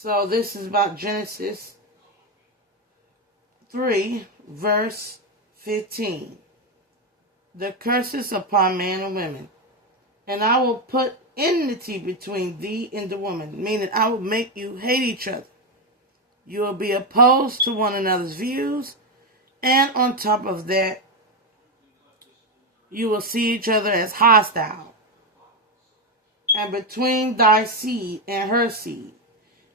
So this is about Genesis 3, verse 15. The curses upon man and women. And I will put enmity between thee and the woman, meaning I will make you hate each other. You will be opposed to one another's views, and on top of that, you will see each other as hostile. And between thy seed and her seed,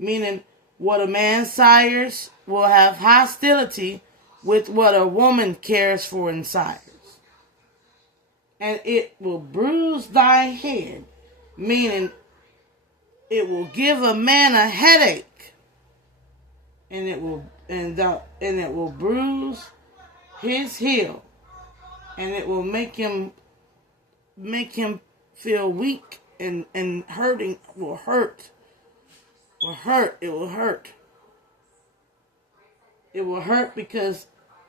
meaning what a man sires will have hostility with what a woman cares for and sires. And it will bruise thy head, meaning it will give a man a headache, and it will bruise his heel, and it will make him feel weak and hurting. It will hurt. It will hurt because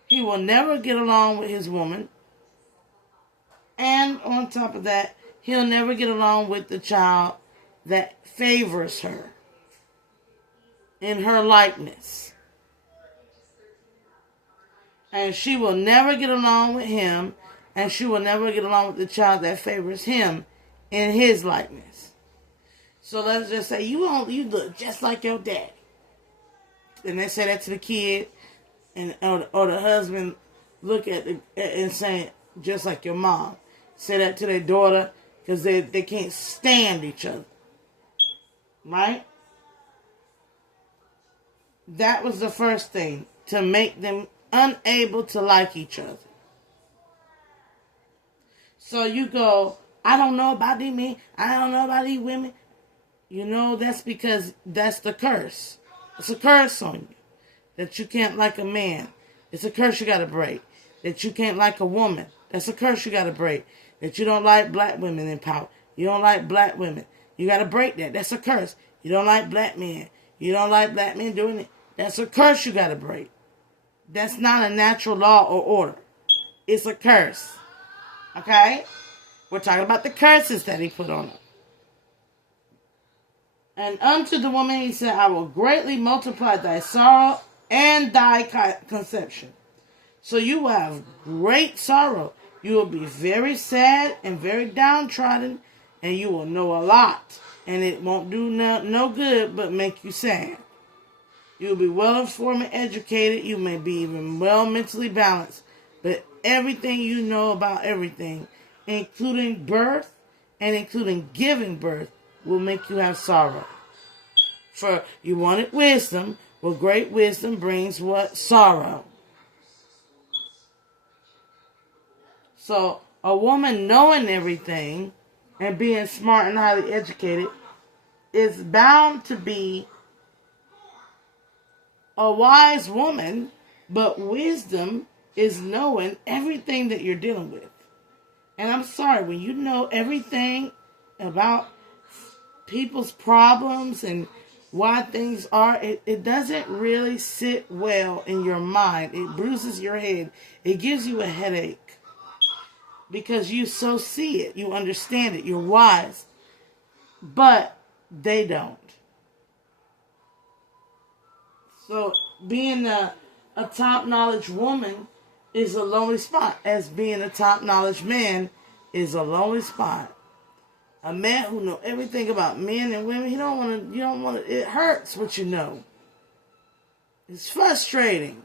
he will never get along with his woman. And on top of that, he'll never get along with the child that favors her in her likeness. And she will never get along with him, and she will never get along with the child that favors him in his likeness. So let's just say you look just like your daddy. And they say that to the kid, and or the husband look at and say, just like your mom. Say that to their daughter because they can't stand each other. Right? That was the first thing, to make them unable to like each other. So you go, I don't know about these men. I don't know about these women. You know, that's because that's the curse. It's a curse on you. That you can't like a man. It's a curse you got to break. That you can't like a woman. That's a curse you got to break. That you don't like black women in power. You don't like black women. You got to break that. That's a curse. You don't like black men. You don't like black men doing it. That's a curse you got to break. That's not a natural law or order. It's a curse. Okay? We're talking about the curses that he put on her. And unto the woman he said, I will greatly multiply thy sorrow and thy conception. So you will have great sorrow. You will be very sad and very downtrodden, and you will know a lot. And it won't do no good but make you sad. You will be well informed and educated. You may be even well mentally balanced. But everything you know about everything, including birth and including giving birth, will make you have sorrow. For you wanted wisdom. Well, great wisdom brings what? Sorrow. So a woman knowing everything and being smart and highly educated is bound to be a wise woman, but wisdom is knowing everything that you're dealing with. And I'm sorry, when you know everything about people's problems and why things are, it doesn't really sit well in your mind. It bruises your head. It gives you a headache. Because you so see it. You understand it. You're wise. But they don't. So being a top knowledge woman is a lonely spot. As being a top knowledge man is a lonely spot. A man who knows everything about men and women, you don't want to, it hurts what you know. It's frustrating.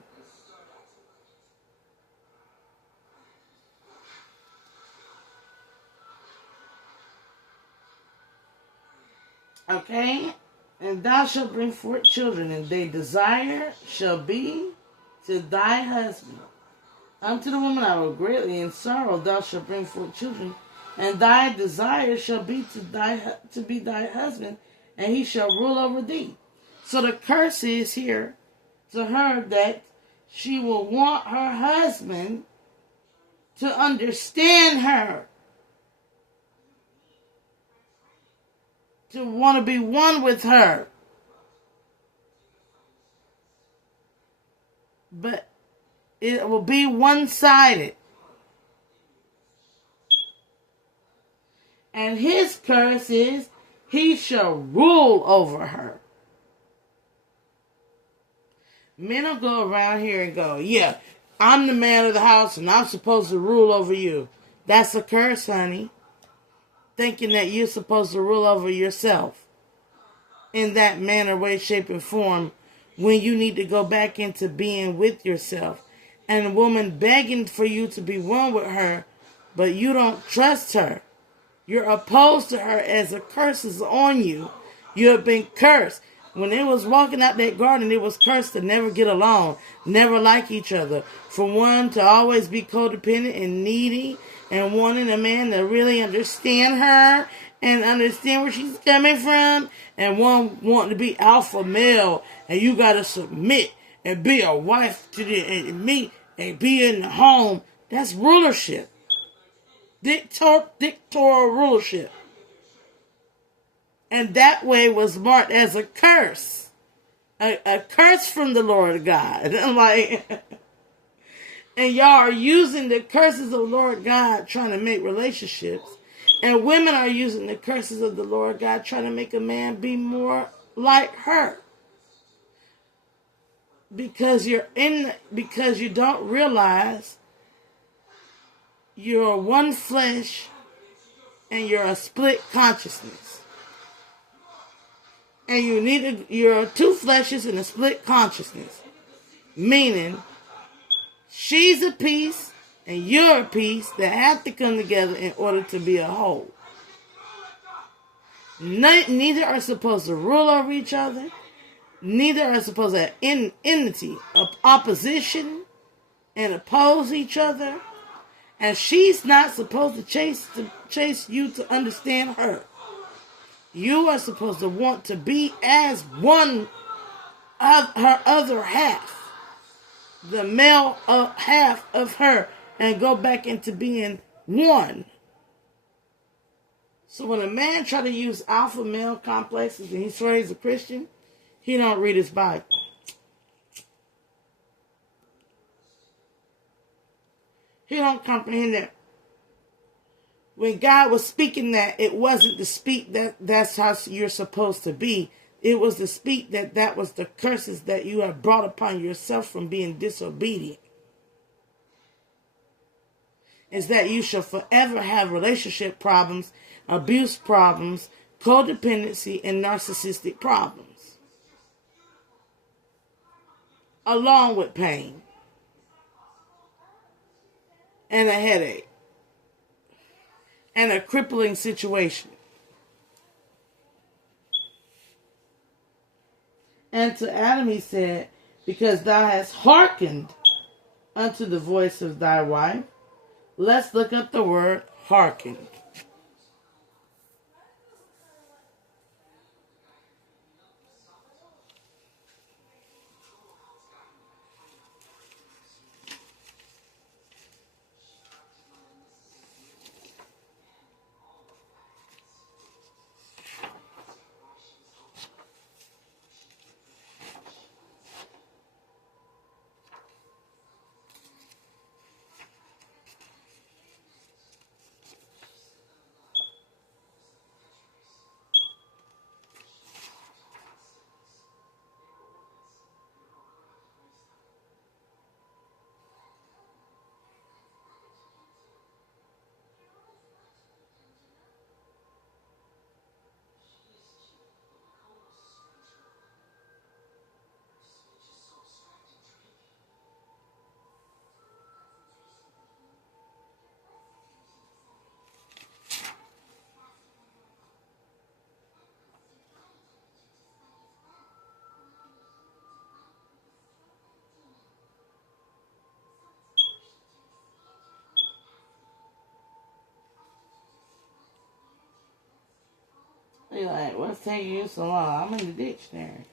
Okay? And thou shalt bring forth children, and their desire shall be to thy husband. Unto the woman I will greatly in sorrow thou shalt bring forth children, and thy desire shall be to be thy husband, and he shall rule over thee. So the curse is here to her that she will want her husband to understand her, to want to be one with her. But it will be one-sided. And his curse is, he shall rule over her. Men will go around here and go, yeah, I'm the man of the house and I'm supposed to rule over you. That's a curse, honey. Thinking that you're supposed to rule over yourself in that manner, way, shape, and form when you need to go back into being with yourself. And a woman begging for you to be one with her, but you don't trust her. You're opposed to her as a curse is on you. You have been cursed. When they was walking out that garden, it was cursed to never get along, never like each other. For one to always be codependent and needy and wanting a man to really understand her and understand where she's coming from. And one wanting to be alpha male and you got to submit and be a wife to and me and be in the home. That's rulership. Dictatorial rulership. And that way was marked as a curse. A curse from the Lord God. And y'all are using the curses of the Lord God trying to make relationships. And women are using the curses of the Lord God trying to make a man be more like her. Because you don't realize you're one flesh and you're a split consciousness. And you're two fleshes and a split consciousness. Meaning, she's a piece and you're a piece that have to come together in order to be a whole. Neither are supposed to rule over each other. Neither are supposed to have enmity, opposition, and oppose each other. And she's not supposed to chase you to understand her. You are supposed to want to be as one of her other half, the male half of her, and go back into being one. So when a man try to use alpha male complexes and he swears he's a Christian, he don't read his Bible. He don't comprehend that. When God was speaking that, it wasn't to speak that's how you're supposed to be. It was to speak that was the curses that you have brought upon yourself from being disobedient. Is that you shall forever have relationship problems, abuse problems, codependency, and narcissistic problems. Along with pain. And a headache. And a crippling situation. And to Adam he said, because thou hast hearkened unto the voice of thy wife. Let's look up the word hearken. You're like, what's taking you so long? I'm in the dictionary.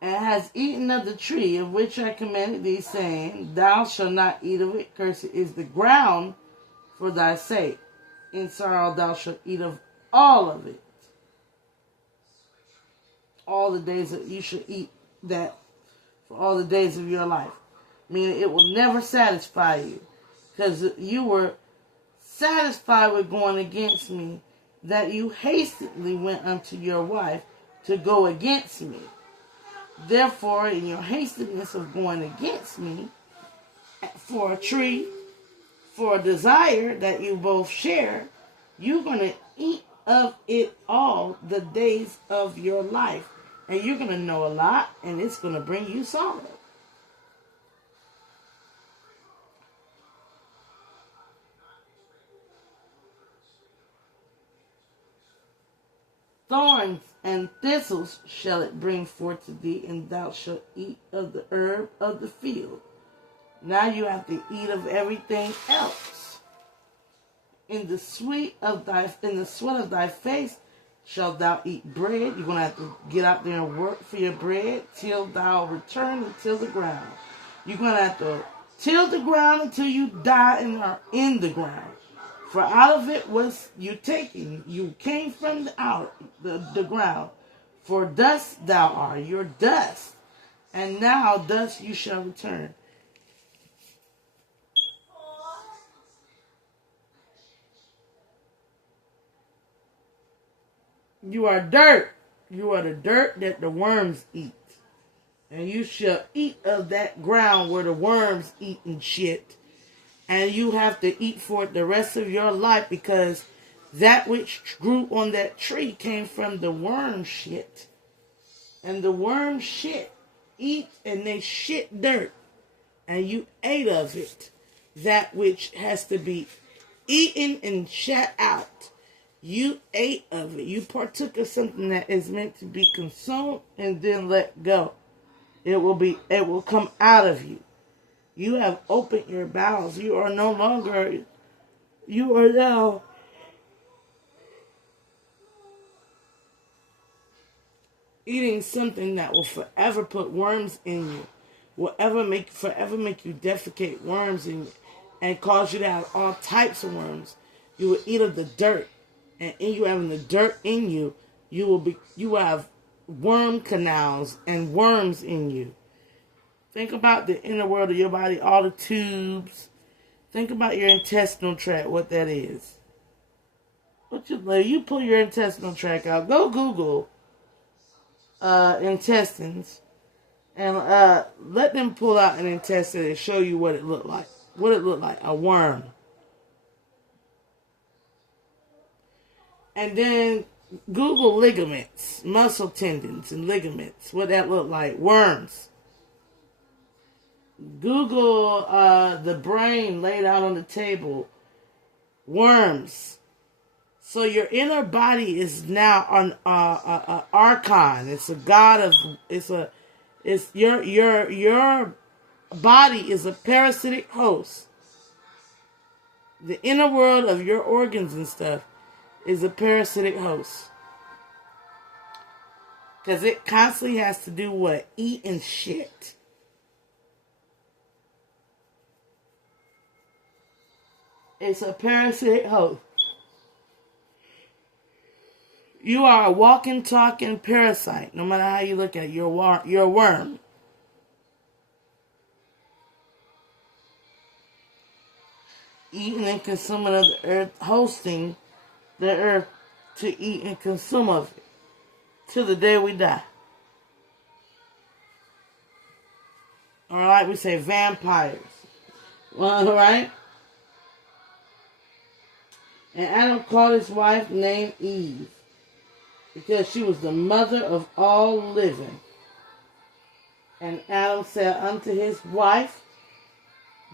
And has eaten of the tree of which I commanded thee, saying, thou shalt not eat of it. Cursed is the ground for thy sake. In sorrow thou shalt eat of all of it. All the days that you should eat that for all the days of your life. Meaning it will never satisfy you. Because you were satisfied with going against me, that you hastily went unto your wife to go against me. Therefore, in your hastiness of going against me, for a tree, for a desire that you both share, you're going to eat of it all the days of your life. And you're going to know a lot, and it's going to bring you sorrow. Thorns and thistles shall it bring forth to thee, and thou shalt eat of the herb of the field. Now you have to eat of everything else. In the sweat of thy face shalt thou eat bread. You're going to have to get out there and work for your bread till thou return and till the ground. You're going to have to till the ground until you die and are in the ground. For out of it was you taken. You came from the ground. For dust thou art. You're dust. And now dust you shall return. You are dirt. You are the dirt that the worms eat. And you shall eat of that ground where the worms eat and shit. And you have to eat for it the rest of your life, because that which grew on that tree came from the worm shit. And the worm shit eat, and they shit dirt. And you ate of it. That which has to be eaten and shut out. You ate of it. You partook of something that is meant to be consumed and then let go. It will come out of you. You have opened your bowels. You are now eating something that will forever put worms in you. Forever make you defecate worms in you and cause you to have all types of worms. You will eat of the dirt. And in you having the dirt in you, you will have worm canals and worms in you. Think about the inner world of your body, all the tubes. Think about your intestinal tract, what that is. You pull your intestinal tract out. Go Google intestines and let them pull out an intestine and show you what it looked like. What it looked like, a worm. And then Google ligaments, muscle tendons and ligaments. What that look like. Worms. Google the brain laid out on the table. Worms. So your inner body is now an archon. It's a god of. It's your body is a parasitic host. The inner world of your organs and stuff is a parasitic host. Because it constantly has to do what? Eat and shit. It's a parasitic host. You are a walking, talking parasite. No matter how you look at it, you're a worm. Eating and consuming of the earth, hosting the earth to eat and consume of it till the day we die. Alright, we say vampires. Well, alright? And Adam called his wife named Eve, because she was the mother of all living. And Adam said unto his wife,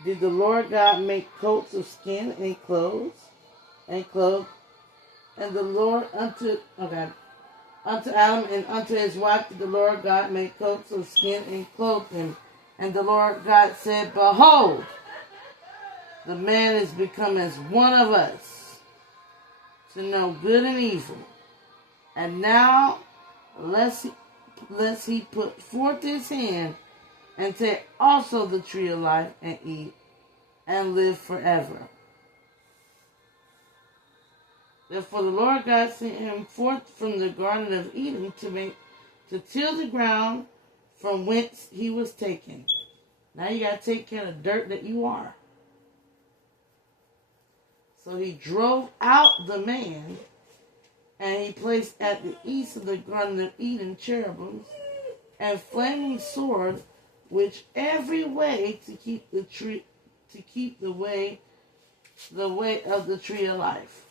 did the Lord God make coats of skin and clothes? And the Lord unto Adam and unto his wife did the Lord God make coats of skin and clothe them. And the Lord God said, behold, the man is become as one of us, to know good and evil. And now, lest he put forth his hand and take also the tree of life and eat and live forever. Therefore the Lord God sent him forth from the Garden of Eden to till the ground from whence he was taken. Now you got to take care of the dirt that you are. So he drove out the man, and he placed at the east of the Garden of Eden cherubims and flaming sword, which every way to keep the way of the tree of life.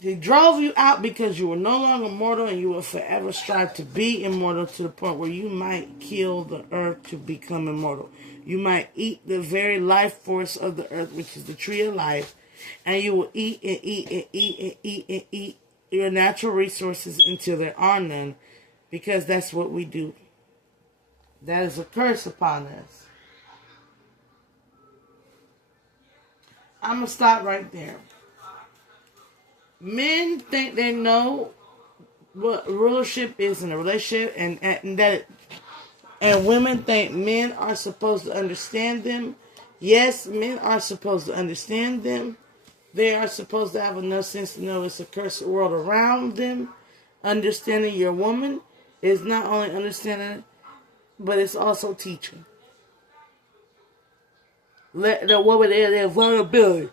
He drove you out because you were no longer mortal and you will forever strive to be immortal, to the point where you might kill the earth to become immortal. You might eat the very life force of the earth, which is the tree of life, and you will eat and eat and eat and eat and eat your natural resources until there are none, because that's what we do. That is a curse upon us. I'm going to stop right there. Men think they know what rulership is in a relationship, and women think men are supposed to understand them. Yes, men are supposed to understand them. They are supposed to have enough sense to know it's a cursed world around them. Understanding your woman is not only understanding, but it's also teaching. Let the woman in their vulnerability.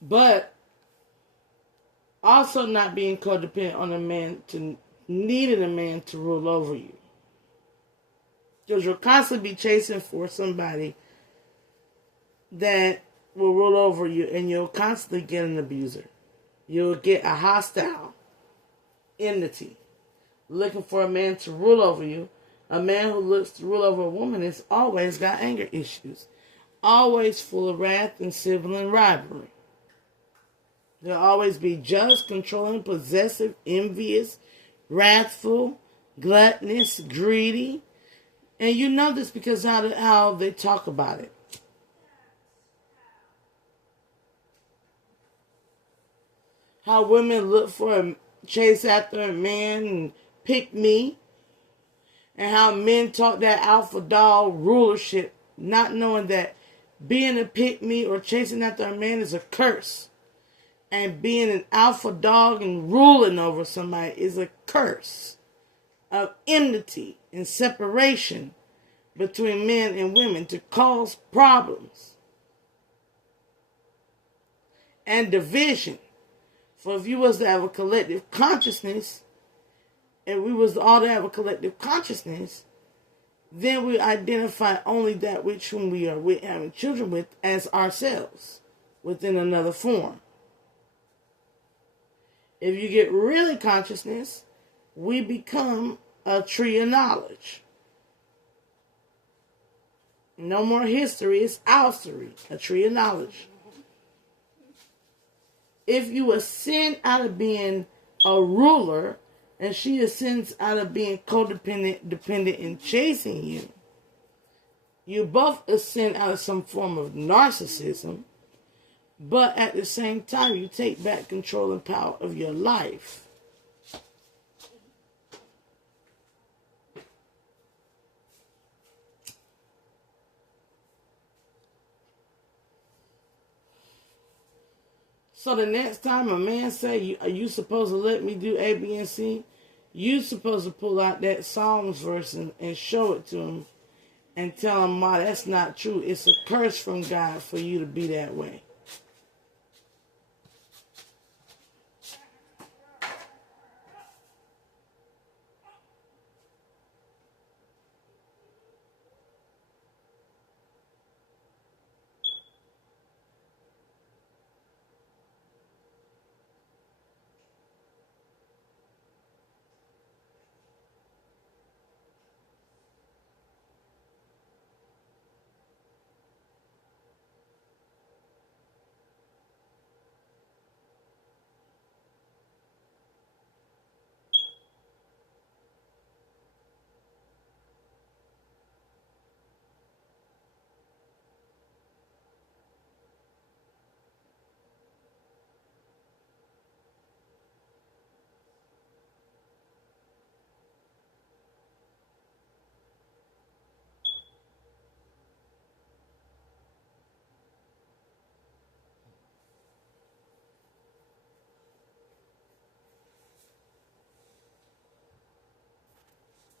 But also not being codependent on a man, to needing a man to rule over you. Because you'll constantly be chasing for somebody that will rule over you, and you'll constantly get an abuser. You'll get a hostile enmity looking for a man to rule over you. A man who looks to rule over a woman has always got anger issues, always full of wrath and sibling rivalry. They'll always be jealous, controlling, possessive, envious, wrathful, gluttonous, greedy. And you know this because how they talk about it. How women look for chase after a man and pick me. And how men talk that alpha dog rulership, not knowing that being a pick me or chasing after a man is a curse. And being an alpha dog and ruling over somebody is a curse of enmity and separation between men and women, to cause problems and division. For if you was to have a collective consciousness, and we was all to have a collective consciousness, then we identify only that which whom we are with, having children with, as ourselves within another form. If you get really consciousness, we become a tree of knowledge. No more history, it's oustery, a tree of knowledge. If you ascend out of being a ruler, and she ascends out of being codependent, dependent, and chasing you, you both ascend out of some form of narcissism, but at the same time, you take back control and power of your life. So the next time a man say, are you supposed to let me do A, B, and C? You supposed to pull out that Psalms verse and show it to him and tell him why that's not true. It's a curse from God for you to be that way.